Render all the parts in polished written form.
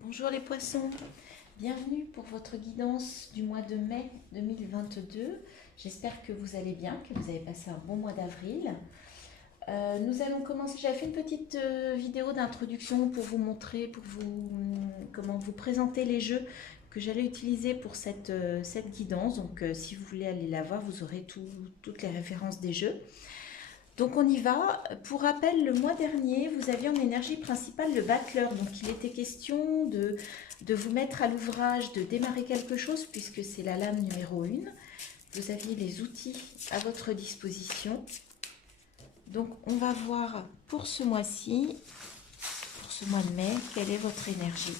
Bonjour les poissons, bienvenue pour votre guidance du mois de mai 2022. J'espère que vous allez bien, que vous avez passé un bon mois d'avril. Nous allons commencer, j'avais fait une petite vidéo d'introduction pour vous montrer, comment vous présenter les jeux que j'allais utiliser pour cette guidance. Donc si vous voulez aller la voir, vous aurez toutes les références des jeux. Donc on y va. Pour rappel, le mois dernier, vous aviez en énergie principale le battleur. Donc il était question de vous mettre à l'ouvrage, de démarrer quelque chose, puisque c'est la lame numéro 1. Vous aviez les outils à votre disposition. Donc on va voir pour ce mois-ci, pour ce mois de mai, quelle est votre énergie.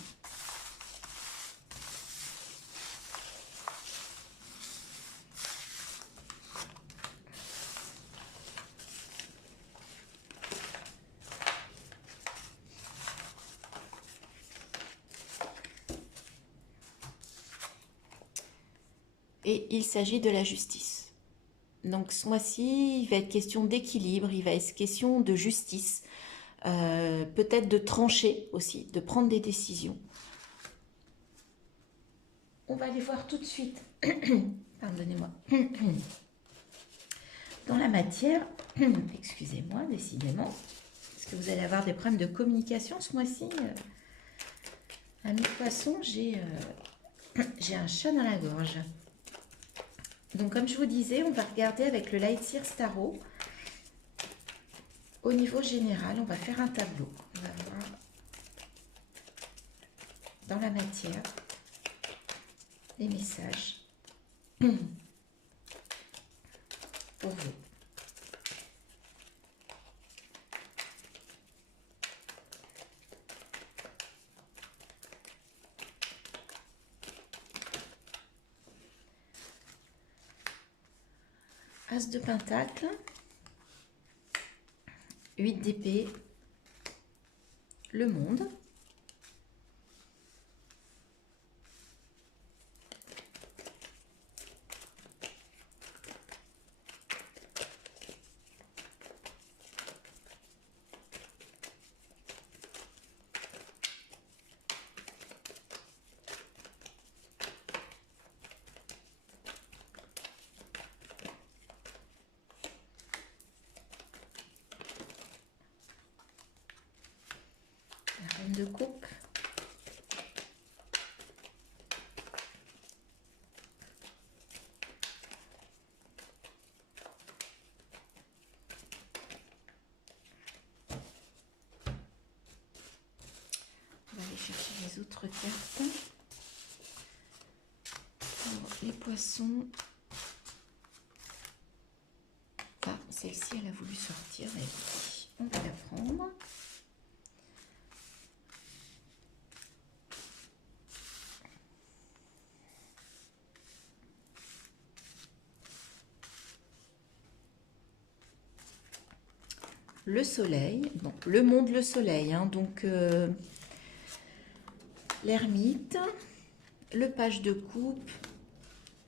Et il s'agit de la justice. Donc ce mois-ci, il va être question d'équilibre, il va être question de justice, peut-être de trancher aussi, de prendre des décisions. On va aller voir tout de suite, pardonnez-moi, dans la matière, excusez-moi, décidément, parce que vous allez avoir des problèmes de communication ce mois-ci. Amis poissons, j'ai un chat dans la gorge. Donc comme je vous disais, on va regarder avec le Lightseer Starro. Au niveau général, on va faire un tableau. On va voir dans la matière les messages pour vous. As de pentacle, 8 d'épée, le monde, la reine de coupe, on va aller chercher les autres cartes. Alors, les poissons, ah, celle-ci elle a voulu sortir, mais on va la prendre. Le soleil, bon, le monde, le soleil, hein, donc l'ermite, le page de coupe,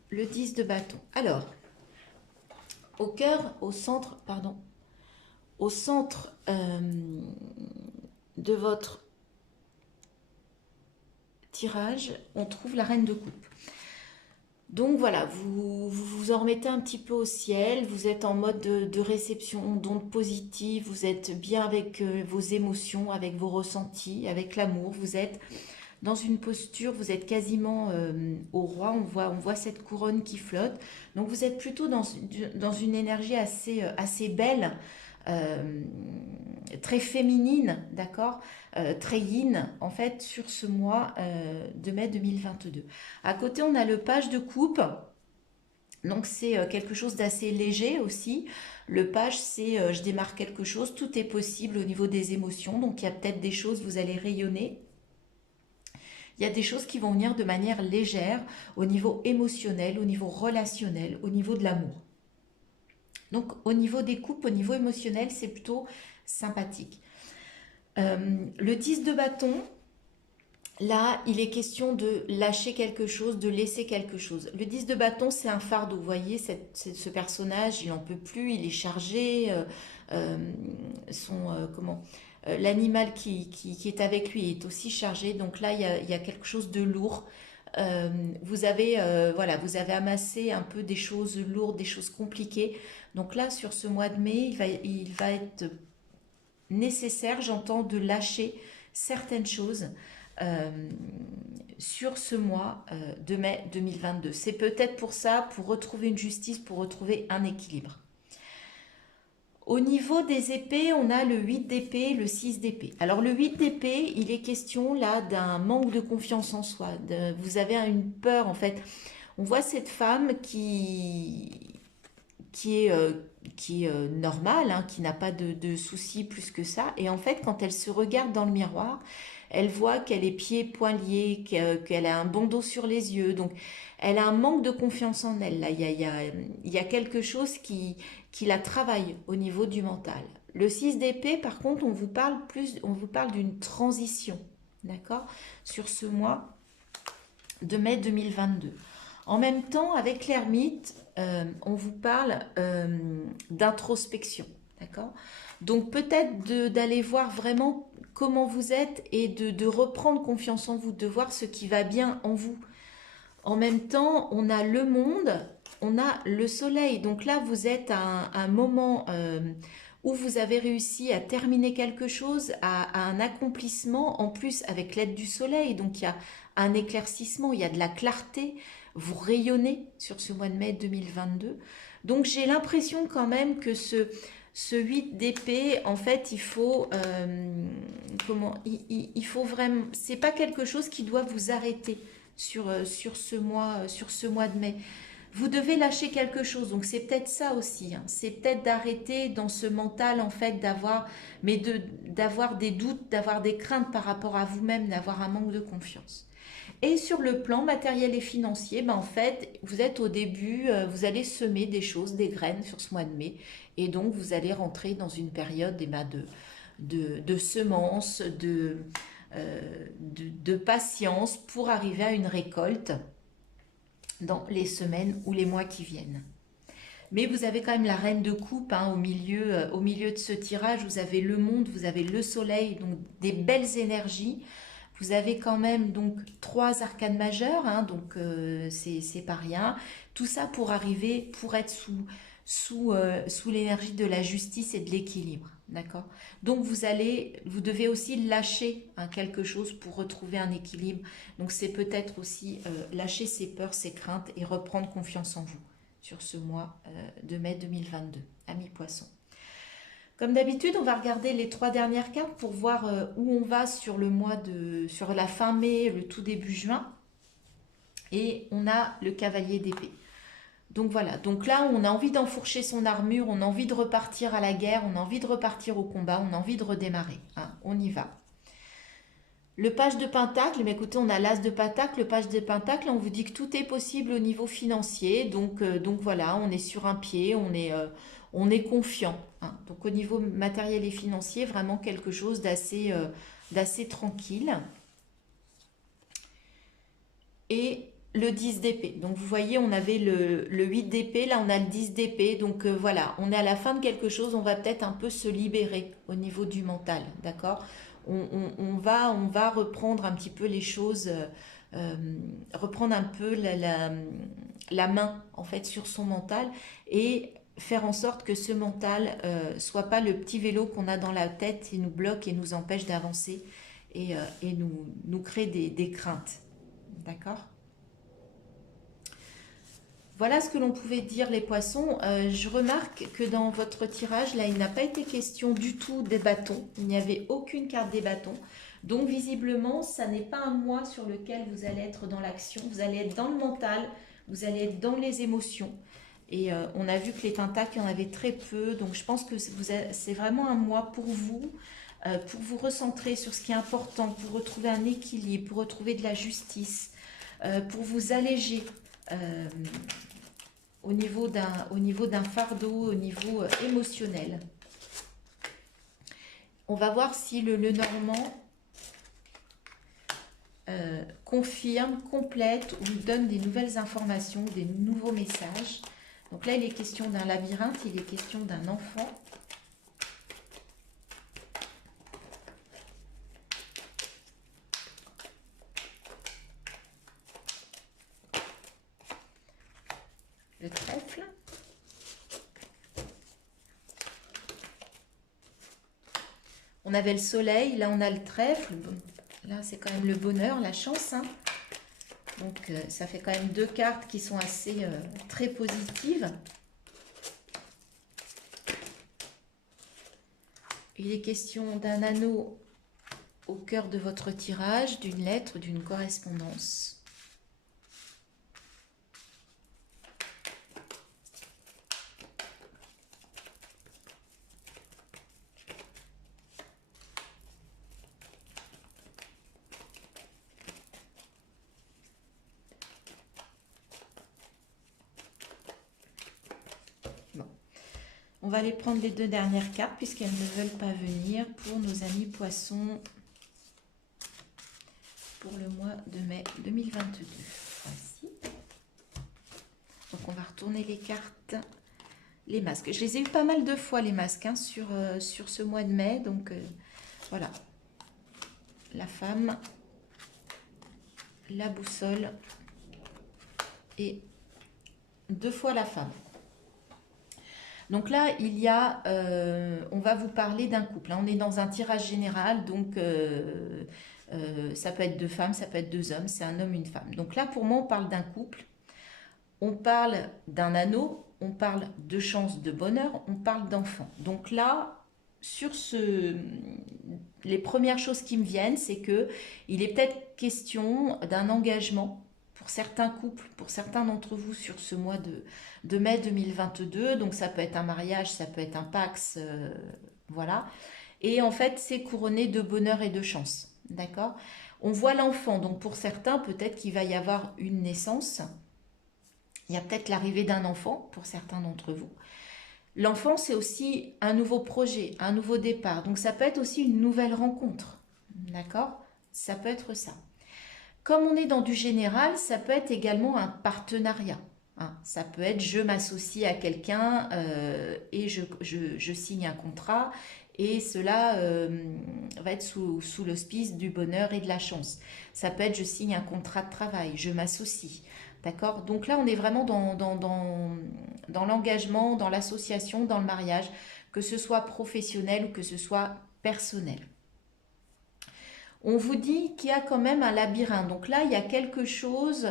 le 10 de bâton. Alors, au cœur, au centre, pardon, au centre de votre tirage, on trouve la reine de coupe. Donc voilà, vous en remettez un petit peu au ciel, vous êtes en mode de réception d'ondes positives, vous êtes bien avec vos émotions, avec vos ressentis, avec l'amour, vous êtes dans une posture, vous êtes quasiment au roi, on voit cette couronne qui flotte, donc vous êtes plutôt dans une énergie assez belle, euh, très féminine, d'accord, très yin en fait sur ce mois de mai 2022. À côté, on a le page de coupe. Donc c'est quelque chose d'assez léger aussi. Le page, c'est je démarre quelque chose, tout est possible au niveau des émotions. Donc il y a peut-être des choses, vous allez rayonner. Il y a des choses qui vont venir de manière légère au niveau émotionnel, au niveau relationnel, au niveau de l'amour. Donc au niveau des coupes, au niveau émotionnel, c'est plutôt sympathique. Le 10 de bâton, Là, il est question de lâcher quelque chose, de laisser quelque chose. Le 10 de bâton, c'est un fardeau. Vous voyez, ce personnage, il n'en peut plus, il est chargé. Euh, comment l'animal qui est avec lui est aussi chargé. Donc là, il y a quelque chose de lourd. Voilà, vous avez amassé un peu des choses lourdes, des choses compliquées. Donc là, sur ce mois de mai, il va être nécessaire, j'entends, de lâcher certaines choses euh, sur ce mois de mai 2022. C'est peut-être pour ça, pour retrouver une justice, pour retrouver un équilibre. Au niveau des épées, on a le 8 d'épée, le 6 d'épée. Alors le 8 d'épée, il est question là d'un manque de confiance en soi. Vous avez une peur en fait. On voit cette femme qui est, euh, qui est normale, hein, qui n'a pas de soucis plus que ça. Et en fait, quand elle se regarde dans le miroir, elle voit qu'elle est pieds, poings liés, qu'elle a un bandeau sur les yeux. Donc, elle a un manque de confiance en elle. Là, il y a quelque chose qui la travaille au niveau du mental. Le 6 d'épée, par contre, on vous parle d'une transition, d'accord, sur ce mois de mai 2022. En même temps, avec l'ermite, on vous parle d'introspection, d'accord? Donc peut-être d'aller voir vraiment comment vous êtes et de reprendre confiance en vous, de voir ce qui va bien en vous. En même temps, on a le monde, on a le soleil. Donc là, vous êtes à un moment où vous avez réussi à terminer quelque chose, à un accomplissement, en plus avec l'aide du soleil. Donc il y a un éclaircissement, il y a de la clarté. Vous rayonnez sur ce mois de mai 2022. Donc j'ai l'impression quand même que ce 8 d'épée, en fait, il faut il faut vraiment, c'est pas quelque chose qui doit vous arrêter sur ce mois de mai. Vous devez lâcher quelque chose, donc c'est peut-être ça aussi, hein. C'est peut-être d'arrêter dans ce mental en fait d'avoir des doutes, d'avoir des craintes par rapport à vous-même, d'avoir un manque de confiance. Et sur le plan matériel et financier, ben en fait, vous êtes au début, vous allez semer des choses, des graines sur ce mois de mai, et donc vous allez rentrer dans une période de semences, de patience pour arriver à une récolte dans les semaines ou les mois qui viennent. Mais vous avez quand même la reine de coupe hein, au milieu de ce tirage. Vous avez le monde, vous avez le soleil, donc des belles énergies. Vous avez quand même donc trois arcanes majeures, hein, donc c'est pas rien. Tout ça pour arriver, pour être sous l'énergie de la justice et de l'équilibre, d'accord? Donc vous devez aussi lâcher hein, quelque chose pour retrouver un équilibre. Donc c'est peut-être aussi lâcher ses peurs, ses craintes et reprendre confiance en vous sur ce mois de mai 2022, amis poissons. Comme d'habitude, on va regarder les trois dernières cartes pour voir où on va sur sur la fin mai, le tout début juin. Et on a le cavalier d'épée. Donc voilà, donc là on a envie d'enfourcher son armure, on a envie de repartir à la guerre, on a envie de repartir au combat, on a envie de redémarrer. Hein, on y va. Le page de pentacle, mais écoutez, on a l'as de pentacle, le page de pentacle, on vous dit que tout est possible au niveau financier. Donc voilà, on est sur un pied, on est confiant. Hein. Donc au niveau matériel et financier, vraiment quelque chose d'assez tranquille. Et le 10 d'épée. Donc vous voyez, on avait le 8 d'épée, là on a le 10 d'épée. Donc voilà, on est à la fin de quelque chose, on va peut-être un peu se libérer au niveau du mental, d'accord? On va reprendre un petit peu les choses, reprendre un peu la main en fait sur son mental et faire en sorte que ce mental soit pas le petit vélo qu'on a dans la tête et nous bloque et nous empêche d'avancer et nous crée des craintes. D'accord? Voilà ce que l'on pouvait dire les poissons. Je remarque que dans votre tirage, là, il n'a pas été question du tout des bâtons. Il n'y avait aucune carte des bâtons. Donc visiblement, ça n'est pas un mois sur lequel vous allez être dans l'action. Vous allez être dans le mental, vous allez être dans les émotions. Et on a vu que les pentacles, il y en avait très peu. Donc je pense que c'est vraiment un mois pour vous recentrer sur ce qui est important, pour retrouver un équilibre, pour retrouver de la justice, pour vous alléger. Euh, au niveau d'un fardeau, au niveau émotionnel. On va voir si le Normand confirme, complète ou donne des nouvelles informations, des nouveaux messages. Donc là, il est question d'un labyrinthe, il est question d'un enfant. Le trèfle. On avait le soleil, là on a le trèfle. Là, c'est quand même le bonheur, la chance, hein. Donc, ça fait quand même 2 cartes qui sont assez très positives. Il est question d'un anneau au cœur de votre tirage, d'une lettre, d'une correspondance. On va aller prendre les 2 dernières cartes puisqu'elles ne veulent pas venir pour nos amis poissons pour le mois de mai 2022. Voici. Donc on va retourner les cartes, les masques. Je les ai eu pas mal de fois les masques hein, sur ce mois de mai. Donc voilà. La femme, la boussole et 2 fois la femme. Donc là, il y a, on va vous parler d'un couple. Là, on est dans un tirage général, donc ça peut être 2 femmes, ça peut être 2 hommes, c'est un homme, une femme. Donc là, pour moi, on parle d'un couple, on parle d'un anneau, on parle de chance, de bonheur, on parle d'enfant. Donc là, sur les premières choses qui me viennent, c'est que il est peut-être question d'un engagement pour certains couples, pour certains d'entre vous sur ce mois de mai 2022. Donc ça peut être un mariage, ça peut être un pax, voilà. Et en fait, c'est couronné de bonheur et de chance, d'accord? On voit l'enfant, donc pour certains, peut-être qu'il va y avoir une naissance. Il y a peut-être l'arrivée d'un enfant pour certains d'entre vous. L'enfant, c'est aussi un nouveau projet, un nouveau départ. Donc ça peut être aussi une nouvelle rencontre, d'accord? Ça peut être ça. Comme on est dans du général, ça peut être également un partenariat. Hein. Ça peut être je m'associe à quelqu'un et je signe un contrat et cela va être sous l'auspice du bonheur et de la chance. Ça peut être je signe un contrat de travail, je m'associe. D'accord? Donc là, on est vraiment dans l'engagement, dans l'association, dans le mariage, que ce soit professionnel ou que ce soit personnel. On vous dit qu'il y a quand même un labyrinthe. Donc là, il y a quelque chose,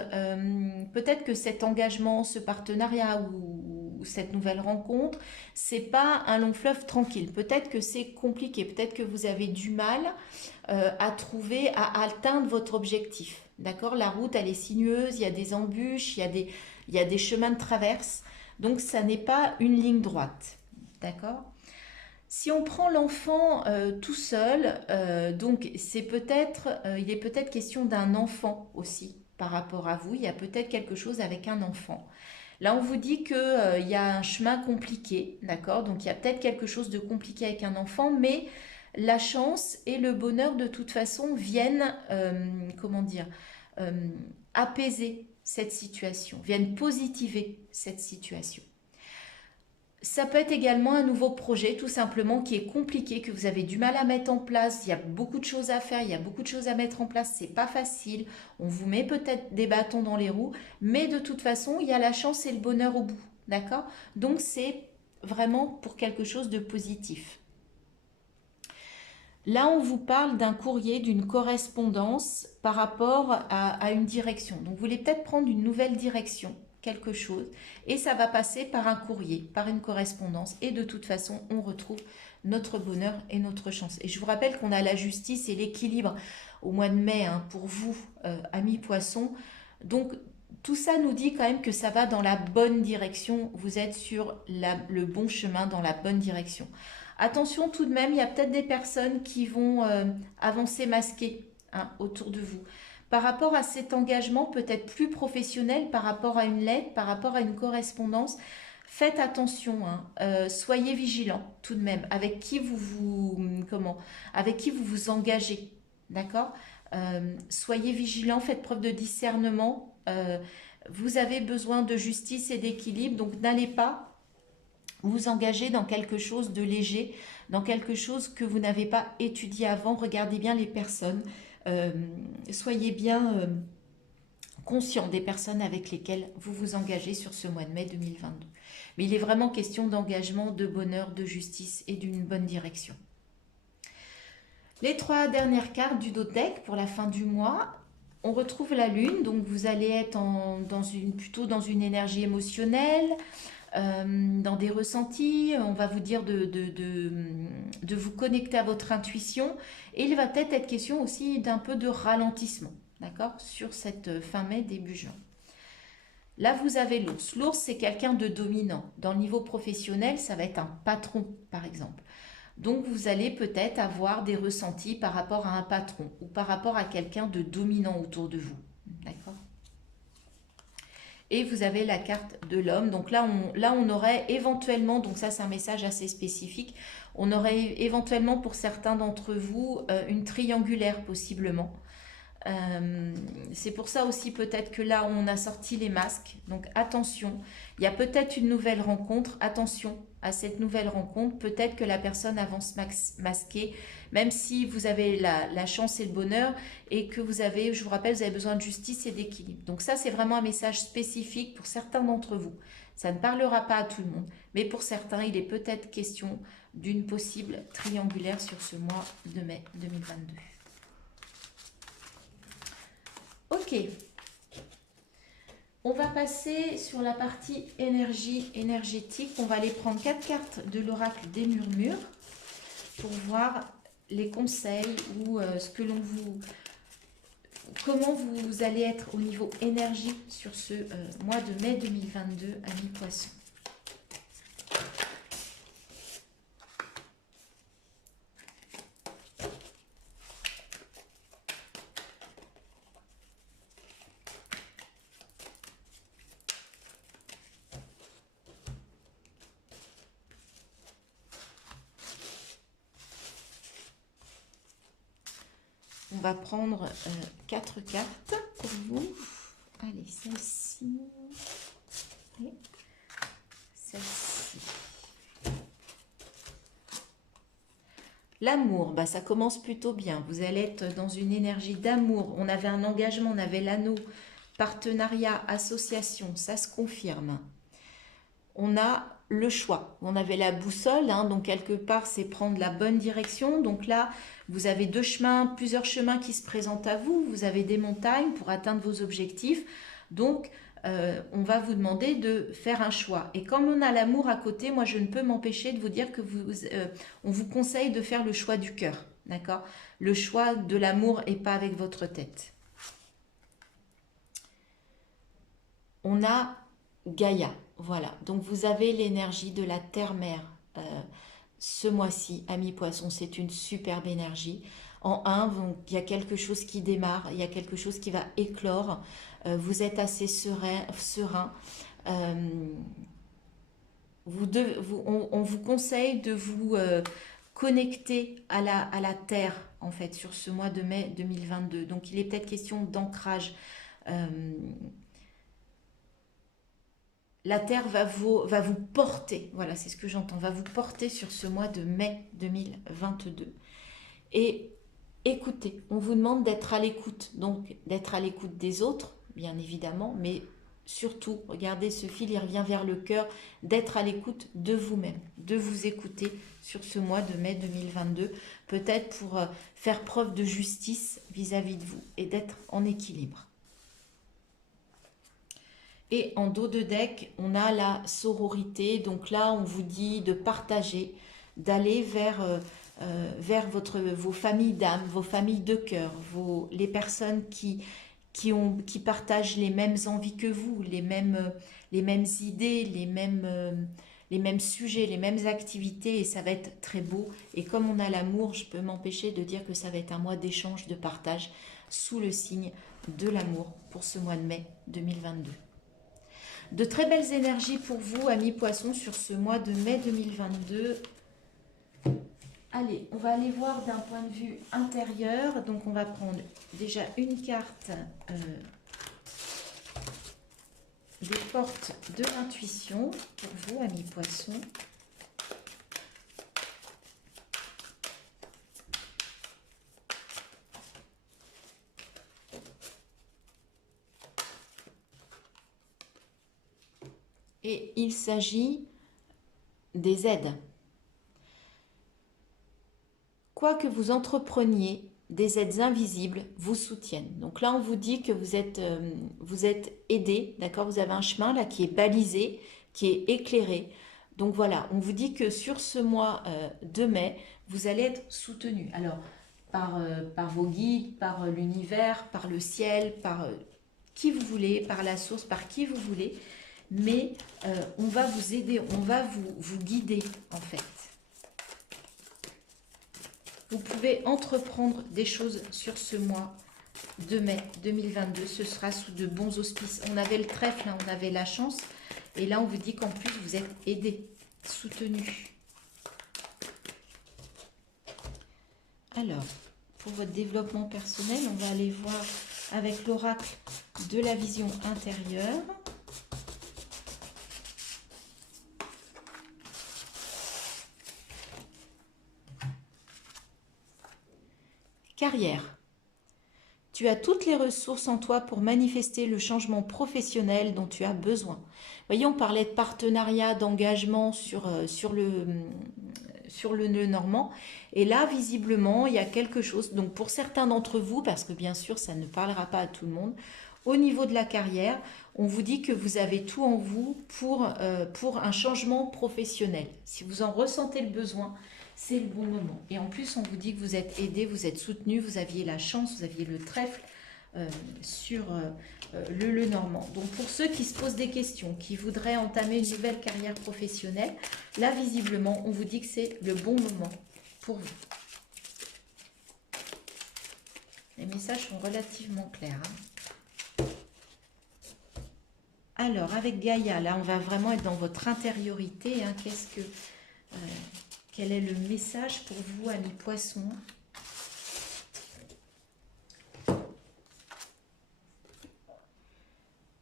peut-être que cet engagement, ce partenariat ou cette nouvelle rencontre, c'est pas un long fleuve tranquille. Peut-être que c'est compliqué, peut-être que vous avez du mal à trouver, à atteindre votre objectif. D'accord? La route, elle est sinueuse, il y a des embûches, il y a des chemins de traverse. Donc, ça n'est pas une ligne droite. D'accord? Si on prend l'enfant tout seul, donc c'est peut-être, il est peut-être question d'un enfant aussi par rapport à vous. Il y a peut-être quelque chose avec un enfant. Là, on vous dit qu'il y a un chemin compliqué, d'accord? Donc, il y a peut-être quelque chose de compliqué avec un enfant, mais la chance et le bonheur, de toute façon, viennent, comment dire, apaiser cette situation, viennent positiver cette situation. Ça peut être également un nouveau projet, tout simplement, qui est compliqué, que vous avez du mal à mettre en place. Il y a beaucoup de choses à faire, il y a beaucoup de choses à mettre en place. C'est pas facile. On vous met peut-être des bâtons dans les roues, mais de toute façon, il y a la chance et le bonheur au bout. D'accord? Donc, c'est vraiment pour quelque chose de positif. Là, on vous parle d'un courrier, d'une correspondance par rapport à une direction. Donc, vous voulez peut-être prendre une nouvelle direction, quelque chose, et ça va passer par un courrier, par une correspondance. Et de toute façon, on retrouve notre bonheur et notre chance. Et je vous rappelle qu'on a la justice et l'équilibre au mois de mai hein, pour vous, amis poissons. Donc, tout ça nous dit quand même que ça va dans la bonne direction. Vous êtes sur le bon chemin, dans la bonne direction. Attention tout de même, il y a peut-être des personnes qui vont avancer masquées hein, autour de vous. Par rapport à cet engagement peut-être plus professionnel, par rapport à une lettre, par rapport à une correspondance, faites attention, hein, soyez vigilants tout de même avec qui avec qui vous vous engagez, d'accord? Soyez vigilants, faites preuve de discernement. Vous avez besoin de justice et d'équilibre, donc n'allez pas vous engager dans quelque chose de léger, dans quelque chose que vous n'avez pas étudié avant. Regardez bien les personnes. Soyez bien conscient des personnes avec lesquelles vous vous engagez sur ce mois de mai 2022. Mais il est vraiment question d'engagement, de bonheur, de justice et d'une bonne direction. Les 3 dernières cartes du deck pour la fin du mois, on retrouve la lune, donc vous allez être plutôt dans une énergie émotionnelle, dans des ressentis, on va vous dire de vous connecter à votre intuition, et il va peut-être être question aussi d'un peu de ralentissement, d'accord, sur cette fin mai, début juin. Là, vous avez l'ours. L'ours, c'est quelqu'un de dominant. Dans le niveau professionnel, ça va être un patron, par exemple. Donc, vous allez peut-être avoir des ressentis par rapport à un patron ou par rapport à quelqu'un de dominant autour de vous, d'accord? Et vous avez la carte de l'homme. Donc là, on aurait éventuellement, donc ça c'est un message assez spécifique, on aurait éventuellement pour certains d'entre vous une triangulaire possiblement. C'est pour ça aussi peut-être que là on a sorti les masques. Donc attention, il y a peut-être une nouvelle rencontre. Attention à cette nouvelle rencontre. Peut-être que la personne avance masquée, même si vous avez la chance et le bonheur et que vous avez, je vous rappelle, vous avez besoin de justice et d'équilibre. Donc ça c'est vraiment un message spécifique pour certains d'entre vous. Ça ne parlera pas à tout le monde, mais pour certains il est peut-être question d'une possible triangulaire sur ce mois de mai 2022. Ok, on va passer sur la partie énergétique. On va aller prendre 4 cartes de l'oracle des murmures pour voir les conseils ou ce que l'on vous... Comment vous allez être au niveau énergie sur ce mois de mai 2022 à mi-poisson. On va prendre 4 cartes pour vous. Allez, celle-ci et celle-ci. L'amour, bah, ça commence plutôt bien. Vous allez être dans une énergie d'amour. On avait un engagement, on avait l'anneau, partenariat, association, ça se confirme. On a le choix. On avait la boussole, hein, donc quelque part, c'est prendre la bonne direction. Donc là, vous avez plusieurs chemins qui se présentent à vous. Vous avez des montagnes pour atteindre vos objectifs. Donc, on va vous demander de faire un choix. Et comme on a l'amour à côté, moi, je ne peux m'empêcher de vous dire que on vous conseille de faire le choix du cœur. D'accord? Le choix de l'amour et pas avec votre tête. On a Gaïa. Voilà, donc vous avez l'énergie de la terre-mère ce mois-ci à mi-poisson, c'est une superbe énergie. En 1, donc, il y a quelque chose qui démarre, il y a quelque chose qui va éclore, vous êtes assez serein. On vous conseille de vous connecter à la terre, en fait, sur ce mois de mai 2022. Donc il est peut-être question d'ancrage. La Terre va vous porter, voilà, c'est ce que j'entends, va vous porter sur ce mois de mai 2022. Et écoutez, on vous demande d'être à l'écoute, donc d'être à l'écoute des autres, bien évidemment, mais surtout, regardez ce fil, il revient vers le cœur, d'être à l'écoute de vous-même, de vous écouter sur ce mois de mai 2022, peut-être pour faire preuve de justice vis-à-vis de vous et d'être en équilibre. Et en dos de deck, on a la sororité. Donc là, on vous dit de partager, d'aller vers vos familles d'âme, vos familles de cœur, les personnes qui partagent les mêmes envies que vous, les mêmes idées, les mêmes sujets, les mêmes activités. Et ça va être très beau. Et comme on a l'amour, je peux m'empêcher de dire que ça va être un mois d'échange, de partage, sous le signe de l'amour pour ce mois de mai 2022. De très belles énergies pour vous, amis poissons, sur ce mois de mai 2022. Allez, on va aller voir d'un point de vue intérieur. Donc, on va prendre déjà une carte des portes de l'intuition pour vous, amis poissons. Et il s'agit des aides. Quoi que vous entrepreniez, des aides invisibles vous soutiennent. Donc là, on vous dit que vous êtes aidé, d'accord? Vous avez un chemin là qui est balisé, qui est éclairé. Donc voilà, on vous dit que sur ce mois de mai, vous allez être soutenu. Alors, par vos guides, par l'univers, par le ciel, par qui vous voulez, par la source, par qui vous voulez. Mais on va vous aider, on va vous guider en fait. Vous pouvez entreprendre des choses sur ce mois de mai 2022. Ce sera sous de bons auspices. On avait le trèfle, hein, on avait la chance. Et là, on vous dit qu'en plus, vous êtes aidé, soutenu. Alors, pour votre développement personnel, on va aller voir avec l'oracle de la vision intérieure. Carrière. Tu as toutes les ressources en toi pour manifester le changement professionnel dont tu as besoin. Vous voyez, on parlait de partenariat, d'engagement sur le nœud normand. Et là, visiblement, il y a quelque chose. Donc, pour certains d'entre vous, parce que bien sûr, ça ne parlera pas à tout le monde, au niveau de la carrière, on vous dit que vous avez tout en vous pour un changement professionnel. Si vous en ressentez le besoin, c'est le bon moment. Et en plus, on vous dit que vous êtes aidé, vous êtes soutenu, vous aviez la chance, vous aviez le trèfle sur le Lenormand. Donc, pour ceux qui se posent des questions, qui voudraient entamer une nouvelle carrière professionnelle, là, visiblement, on vous dit que c'est le bon moment pour vous. Les messages sont relativement clairs. Alors, avec Gaïa, là, on va vraiment être dans votre intériorité. Hein. Quel est le message pour vous, amis poissons?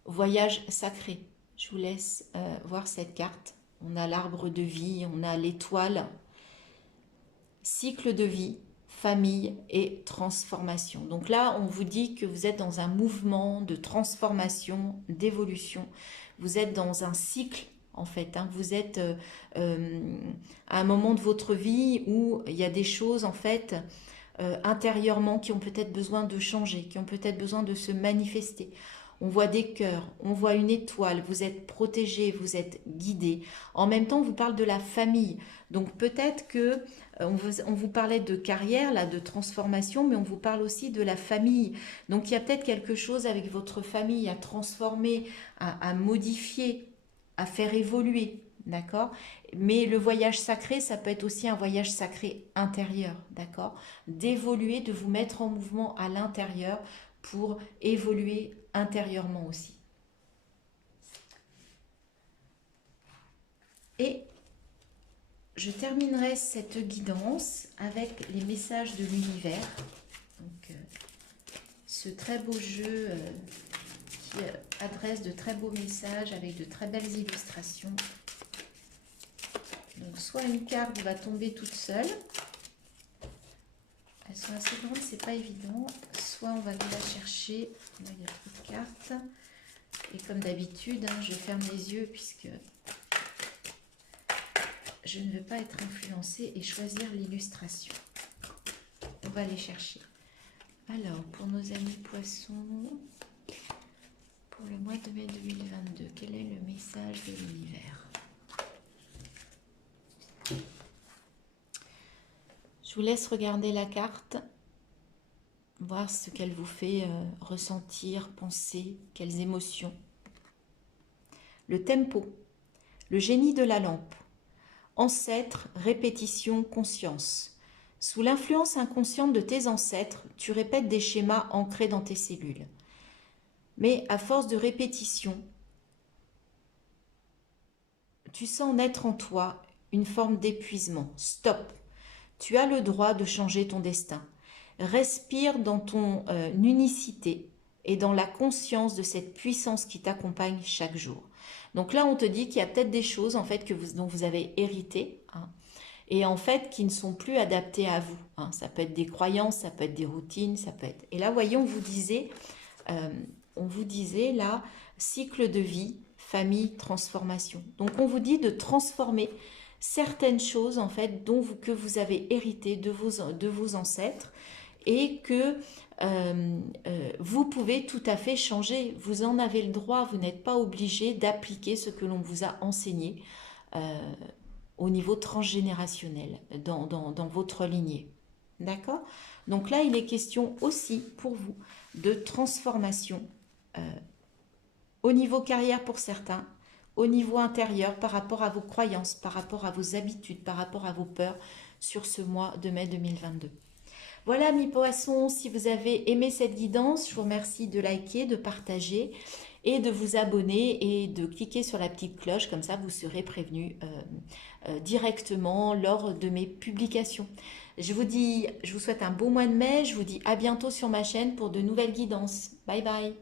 Voyage sacré. Je vous laisse voir cette carte. On a l'arbre de vie, on a l'étoile. Cycle de vie, famille et transformation. Donc là, on vous dit que vous êtes dans un mouvement de transformation, d'évolution. Vous êtes dans un cycle, en fait. Hein. Vous êtes à un moment de votre vie où il y a des choses, en fait, intérieurement qui ont peut-être besoin de changer, qui ont peut-être besoin de se manifester. On voit des cœurs, on voit une étoile, vous êtes protégé, vous êtes guidé. En même temps, on vous parle de la famille. Donc peut-être que on vous parlait de carrière, là, de transformation, mais on vous parle aussi de la famille. Donc il y a peut-être quelque chose avec votre famille à transformer, à modifier, à faire évoluer. D'accord? Mais le voyage sacré, ça peut être aussi un voyage sacré intérieur. D'accord? D'évoluer, de vous mettre en mouvement à l'intérieur pour évoluer intérieurement aussi. Et je terminerai cette guidance avec les messages de l'univers. Donc, ce très beau jeu qui adresse de très beaux messages avec de très belles illustrations. Donc, soit une carte va tomber toute seule. Elles sont assez grandes, c'est pas évident. Soit on va aller la chercher. Là, il y a trop de cartes. Et comme d'habitude, hein, je ferme les yeux puisque je ne veux pas être influencée et choisir l'illustration. On va aller chercher. Alors, pour nos amis poissons, pour le mois de mai 2022, quel est le message de l'univers? Je vous laisse regarder la carte, voir ce qu'elle vous fait ressentir, penser, quelles émotions. Le tempo, le génie de la lampe, ancêtre, répétition, conscience. Sous l'influence inconsciente de tes ancêtres, tu répètes des schémas ancrés dans tes cellules. Mais à force de répétition, tu sens naître en toi une forme d'épuisement. Stop! Tu as le droit de changer ton destin. Respire dans ton unicité et dans la conscience de cette puissance qui t'accompagne chaque jour. Donc là, on te dit qu'il y a peut-être des choses en fait dont vous avez hérité, hein, et en fait qui ne sont plus adaptées à vous, hein. Ça peut être des croyances, ça peut être des routines, ça peut être... Et là, voyons, on vous disait là, cycle de vie, famille, transformation. Donc on vous dit de transformer certaines choses en fait que vous avez hérité de vos ancêtres, et que vous pouvez tout à fait changer. Vous en avez le droit, vous n'êtes pas obligé d'appliquer ce que l'on vous a enseigné au niveau transgénérationnel dans votre lignée. D'accord? Donc là, il est question aussi pour vous de transformation au niveau carrière pour certains, au niveau intérieur par rapport à vos croyances, par rapport à vos habitudes, par rapport à vos peurs sur ce mois de mai 2022. Voilà mes poissons, si vous avez aimé cette guidance, je vous remercie de liker, de partager et de vous abonner et de cliquer sur la petite cloche, comme ça vous serez prévenu directement lors de mes publications. Je vous souhaite un beau mois de mai, je vous dis à bientôt sur ma chaîne pour de nouvelles guidances. Bye bye.